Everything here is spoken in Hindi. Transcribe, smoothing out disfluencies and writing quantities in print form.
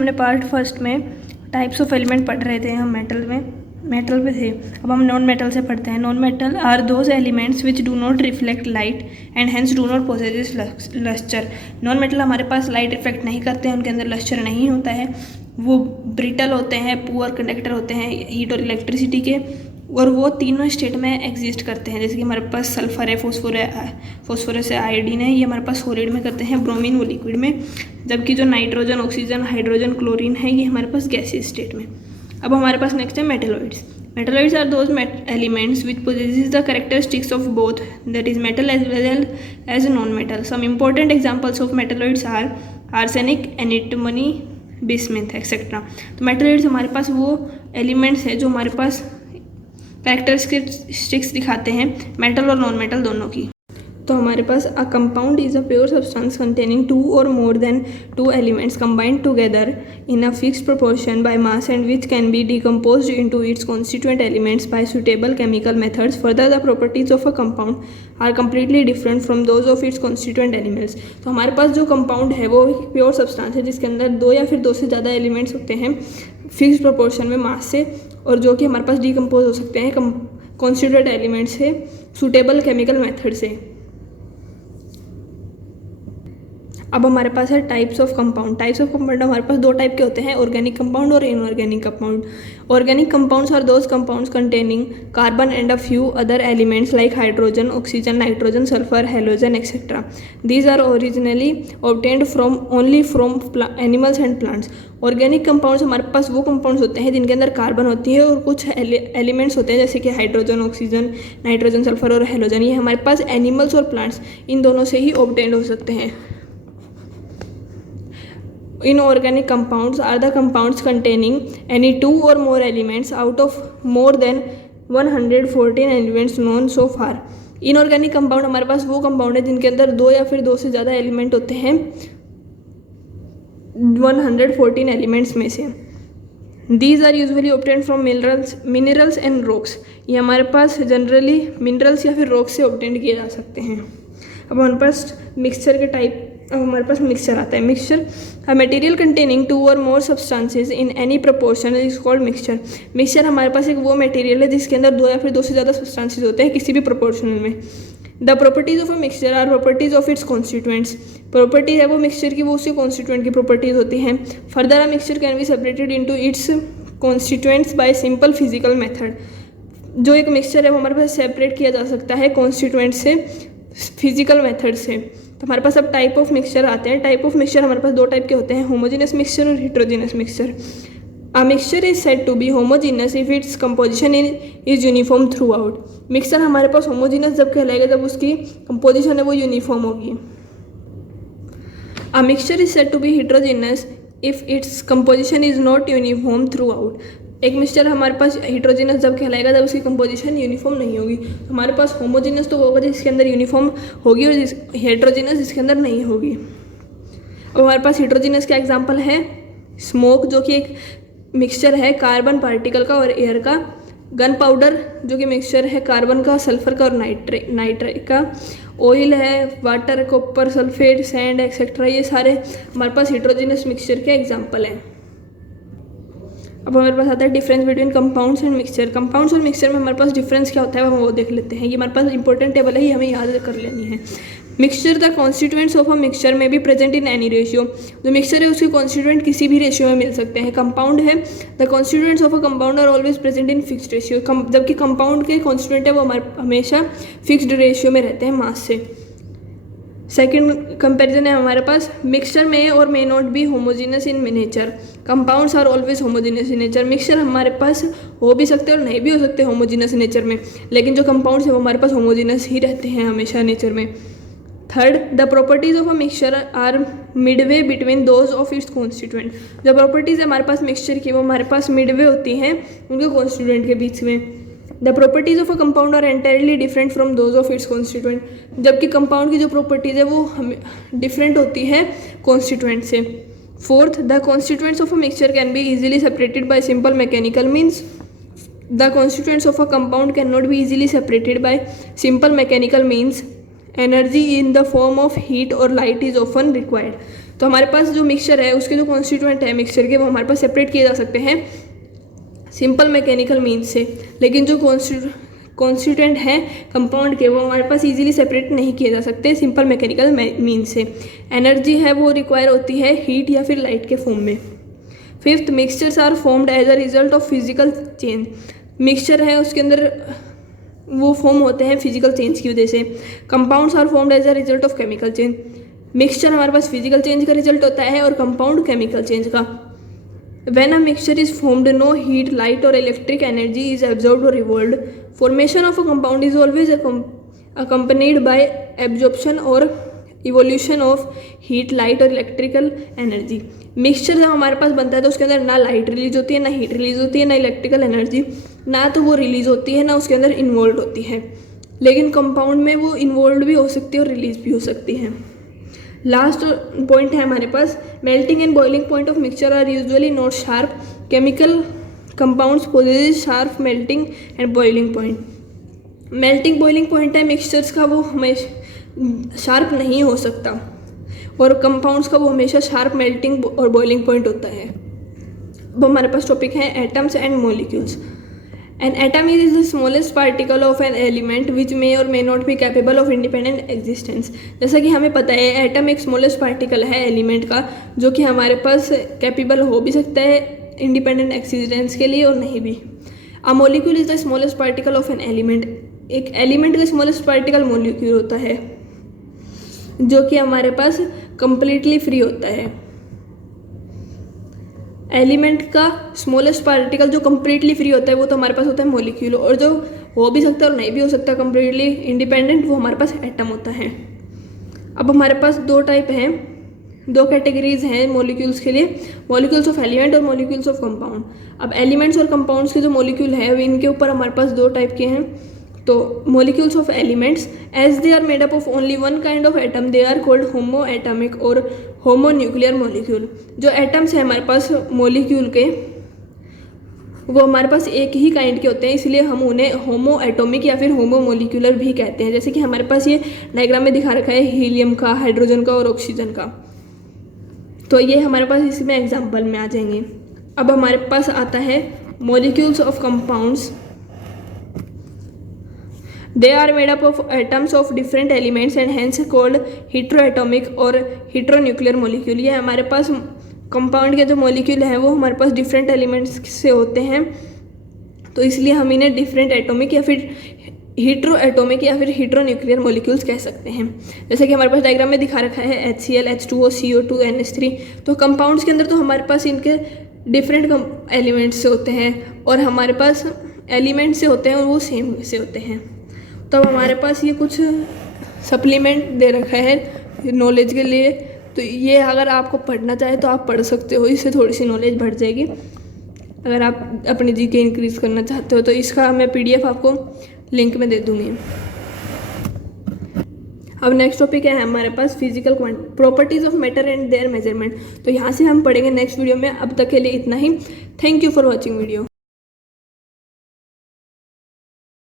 हमने पार्ट फर्स्ट में टाइप्स ऑफ एलिमेंट पढ़ रहे थे। हम मेटल पे थे। अब हम नॉन मेटल से पढ़ते हैं। Non metal are those elements which do not reflect light and hence do not possess lustre. Non metal हमारे पास लाइट रिफ्लेक्ट नहीं करते हैं, उनके अंदर लस्टर नहीं होता है, वो ब्रिटल होते हैं, पुअर कंडक्टर होते हैं हीट और इलेक्ट्रिसिटी के, और वो तीनों स्टेट में एग्जिस्ट करते हैं। जैसे कि हमारे पास सल्फर है, फॉस्फोरस है, आयोडीन है, ये हमारे पास सॉलिड में करते हैं, ब्रोमीन वो लिक्विड में, जबकि जो नाइट्रोजन, ऑक्सीजन, हाइड्रोजन, क्लोरीन है ये हमारे पास गैसीय स्टेट में। अब हमारे पास नेक्स्ट है metalloids. Metalloids are those elements which possesses the characteristics of both, that is metal as well as non-metal. Some important examples of metalloids are arsenic, antimony, bismuth, etc. तो मेटलॉइड्स हमारे पास वो एलिमेंट्स है जो हमारे पास कैरेक्टरिस्टिक्स दिखाते हैं मेटल और नॉन मेटल दोनों की। तो हमारे पास a compound is a pure substance containing two or more than two elements combined together in a fixed proportion by mass and which can be decomposed into its constituent elements by suitable chemical methods. Further the properties of a compound are completely different from those of its constituent elements. तो हमारे पास जो कंपाउंड है वो एक प्योर सब्सटेंस है जिसके अंदर दो या फिर दो से ज़्यादा एलिमेंट्स होते हैं फिक्स्ड प्रोपोर्शन में मास से, और जो कि हमारे पास डिकम्पोज हो सकते हैं कॉन्स्टिट्यूएंट एलिमेंट्स से सुटेबल केमिकल मेथड से। अब हमारे पास है types of compound. Types of compound हमारे पास दो टाइप के होते हैं, ऑर्गेनिक कंपाउंड और inorganic compound. Organic compounds are those compounds containing carbon and a few other elements like hydrogen, oxygen, nitrogen, sulphur, halogen, etcetera. These are originally obtained only from animals and plants. Organic compounds हमारे पास वो कंपाउंड्स होते हैं जिनके अंदर कार्बन होती है और कुछ एलिमेंट्स होते हैं जैसे कि हाइड्रोजन, ऑक्सीजन, नाइट्रोजन, सल्फर और हेलोजन। ये हमारे पास एनिमल्स और प्लांट्स इन दोनों से ही ऑब्टेन्ड हो सकते हैं। Inorganic compounds are the compounds containing any two or more elements out of more than 114 elements known so far. Inorganic compound हमारे पास वो कंपाउंड है जिनके अंदर दो या फिर दो से ज़्यादा एलिमेंट होते हैं 114 एलिमेंट्स में से। These are usually obtained from minerals and rocks. ये हमारे पास जनरली मिनरल्स या फिर रॉक्स से ऑब्टेन किए जा सकते हैं। अब हमारे पास मिक्सचर के टाइप, अब हमारे पास मिक्सचर आता है। Mixture a material containing two or more substances in any proportion is called mixture. Mixture हमारे पास एक वो मटेरियल है जिसके अंदर दो या फिर दो से ज़्यादा सब्सटेंसेस होते हैं किसी भी प्रोपोर्शनल में। The properties of a mixture are properties of its constituents. Property है वो मिक्सचर की, वो उसके कॉन्स्टिट्यूएंट की प्रॉपर्टीज होती हैं। Further a mixture can be separated into its constituents bye simple physical method. जो एक मिक्सचर है वो हमारे पास सेपरेट किया जा सकता है कॉन्स्टिट्यूएंट से फिजिकल मेथड से। तो हमारे पास अब टाइप ऑफ मिक्सचर आते हैं। टाइप ऑफ मिक्सचर हमारे पास दो टाइप के होते हैं, होमोजेनस मिक्सचर और heterogeneous mixture. A mixture is said to be homogeneous if its composition is uniform throughout. Mixture हमारे पास होमोजेनस जब कहलाएगा जब उसकी कंपोजिशन है वो यूनिफॉर्म होगी। A mixture is said to be heterogeneous if its composition is not uniform throughout. एक मिक्सचर हमारे पास हेटेरोजेनस जब कहलाएगा जब उसकी कंपोजिशन यूनिफॉर्म नहीं होगी। तो हमारे पास होमोजेनस तो होगा जिसके अंदर यूनिफॉर्म होगी और हेटेरोजेनस जिसके अंदर नहीं होगी। अब हमारे पास हेटेरोजेनस का एग्जांपल है स्मोक, जो कि एक मिक्सचर है कार्बन पार्टिकल का और एयर का। गन पाउडर जो कि मिक्सचर है कार्बन का, सल्फर का और नाइट्रेट का। ऑयल है, water, copper, sulphate, sand etcetera, ये सारे हमारे पास हेटेरोजेनस मिक्सचर के एग्जाम्पल हैं। अब हमारे पास आता है difference between compounds and mixture. Compounds और मिक्सचर में हमारे पास डिफरेंस क्या होता है हम वो देख लेते हैं। ये हमारे पास इंपॉर्टेंट टेबल है, ये हमें याद कर लेनी है। Mixture the constituents of a mixture में भी प्रेजेंट इन एनी रेशियो। जो मिक्सचर है उसके कॉन्स्टिट्यूएंट किसी भी रेशियो में मिल सकते हैं। कंपाउंड है the constituents of a compound are always present in fixed ratio. जबकि कंपाउंड के कॉन्स्टिट्यूएंट है वो हमारे हमेशा फिक्स्ड रेशियो में रहते हैं मास से। सेकेंड कंपेरिजन है हमारे पास मिक्सचर में और may not be homogeneous in nature. Compounds are always homogeneous in nature. Mixture हमारे पास हो भी सकते हैं और नहीं भी हो सकते होमोजीनस नेचर में, लेकिन जो कंपाउंड्स हैं वो हमारे पास होमोजीनस ही रहते हैं हमेशा नेचर में। Third, the properties of a mixture are midway between those of its constituent. जो प्रॉपर्टीज है हमारे पास मिक्सचर की वो हमारे पास मिडवे होती हैं उनके कॉन्स्टिट्यूएंट के बीच में। The properties of a compound are entirely different from those of its constituent. जबकि कंपाउंड की जो प्रॉपर्टीज है वो डिफरेंट होती है कॉन्स्टिट्यूएंट से। Fourth, the constituents of a mixture can be easily separated by simple mechanical means. The constituents of a compound can not be easily separated by simple mechanical means. Energy in the form of heat और लाइट इज ऑफन रिक्वायर्ड। तो हमारे पास जो मिक्सचर है उसके जो कॉन्स्टिट्यूएंट है मिक्सचर के वो हमारे पास सेपरेट किए जा सकते हैं सिंपल मैकेनिकल मीन्स से, लेकिन जो कॉन्स्टिट्यूएंट हैं कंपाउंड के वो हमारे पास इजीली सेपरेट नहीं किए जा सकते सिंपल मैकेनिकल मीन्स से। एनर्जी है वो रिक्वायर होती है हीट या फिर लाइट के फॉर्म में। Fifth, mixtures are formed as a result of physical change. Mixture है उसके अंदर वो फॉर्म होते हैं फिजिकल चेंज की वजह से। Compounds are formed as a result of chemical change. Mixture हमारे पास फिजिकल चेंज का रिजल्ट होता है और कंपाउंड केमिकल चेंज का। When a mixture is formed, no heat, light or electric energy is absorbed or evolved. Formation of a compound is always accompanied by absorption or evolution of heat, light और electrical energy. मिक्सचर जब हमारे पास बनता है तो उसके अंदर ना लाइट रिलीज होती है, ना हीट रिलीज होती है, ना इलेक्ट्रिकल एनर्जी, ना तो वो रिलीज होती है, ना उसके अंदर इन्वॉल्व होती है। लेकिन कंपाउंड में वो इन्वॉल्व भी हो सकती है और रिलीज भी हो सकती है। लास्ट पॉइंट है हमारे पास, melting and boiling point of mixture are usually not sharp. Chemical compounds possess sharp melting and boiling point. Melting boiling point है मिक्सचर्स का वो हमेशा शार्प नहीं हो सकता, और कंपाउंड्स का वो हमेशा शार्प मेल्टिंग और बॉइलिंग पॉइंट होता है। अब हमारे पास टॉपिक है atoms and molecules. An atom is the smallest particle of an element which may or may not be capable of independent existence. जैसा कि हमें पता है एटम एक स्मॉलेस्ट पार्टिकल है एलिमेंट का जो कि हमारे पास कैपेबल हो भी सकता है इंडिपेंडेंट एक्सिस्टेंस के लिए और नहीं भी। A molecule is the smallest particle of an element. एक एलिमेंट का स्मॉलेस्ट पार्टिकल मॉलिक्यूल होता है जो कि हमारे पास कंप्लीटली फ्री होता है। एलिमेंट का स्मॉलेस्ट पार्टिकल जो कम्प्लीटली फ्री होता है वो तो हमारे पास होता है मॉलिक्यूल, और जो हो भी सकता है और नहीं भी हो सकता कम्प्लीटली इंडिपेंडेंट वो हमारे पास एटम होता है। अब हमारे पास दो टाइप हैं, दो कैटेगरीज हैं मॉलिक्यूल्स के लिए, मॉलिक्यूल्स ऑफ एलिमेंट और मॉलिक्यूल्स ऑफ कंपाउंड। अब एलिमेंट्स और कंपाउंड्स के जो मॉलिक्यूल है इनके ऊपर हमारे पास दो टाइप के हैं। तो molecules of elements as they are made up of only one kind of atom they are called homoatomic और होमो न्यूक्लियर मॉलिक्यूल। जो एटम्स हैं हमारे पास मॉलिक्यूल के वो हमारे पास एक ही काइंड के होते हैं, इसलिए हम उन्हें होमो एटॉमिक या फिर होमो मॉलिक्यूलर भी कहते हैं। जैसे कि हमारे पास ये डायग्राम में दिखा रखा है हीलियम का, हाइड्रोजन का और ऑक्सीजन का, तो ये हमारे पास इसमें एग्जाम्पल में आ जाएंगे। अब हमारे पास आता है molecules of compounds. They are made up of atoms of different elements and hence called heteroatomic और heteronuclear molecule। ये हमारे पास कंपाउंड के जो मॉलिक्यूल हैं वो हमारे पास डिफरेंट एलिमेंट्स से होते हैं, तो इसलिए हम इन्हें डिफरेंट एटॉमिक या फिर हीट्रो एटॉमिक या फिर हीट्रोन्यूक्लियर मॉलिक्यूल्स कह सकते हैं। जैसे कि हमारे पास डायग्राम में दिखा रखा है HCl, H2O, CO2, NH3। तो कंपाउंड्स के अंदर तो हमारे पास इनके डिफरेंट एलिमेंट्स से होते हैं और हमारे पास एलिमेंट से होते हैं और वो सेम से होते हैं। तो अब हमारे पास ये कुछ सप्लीमेंट दे रखा है नॉलेज के लिए, तो ये अगर आपको पढ़ना चाहे तो आप पढ़ सकते हो, इससे थोड़ी सी नॉलेज बढ़ जाएगी। अगर आप अपनी जीके इंक्रीज करना चाहते हो तो इसका मैं PDF आपको लिंक में दे दूँगी। अब नेक्स्ट टॉपिक है हमारे पास physical properties of matter and their measurement. तो यहाँ से हम पढ़ेंगे नेक्स्ट वीडियो में। अब तक के लिए इतना ही। Thank you for watching video.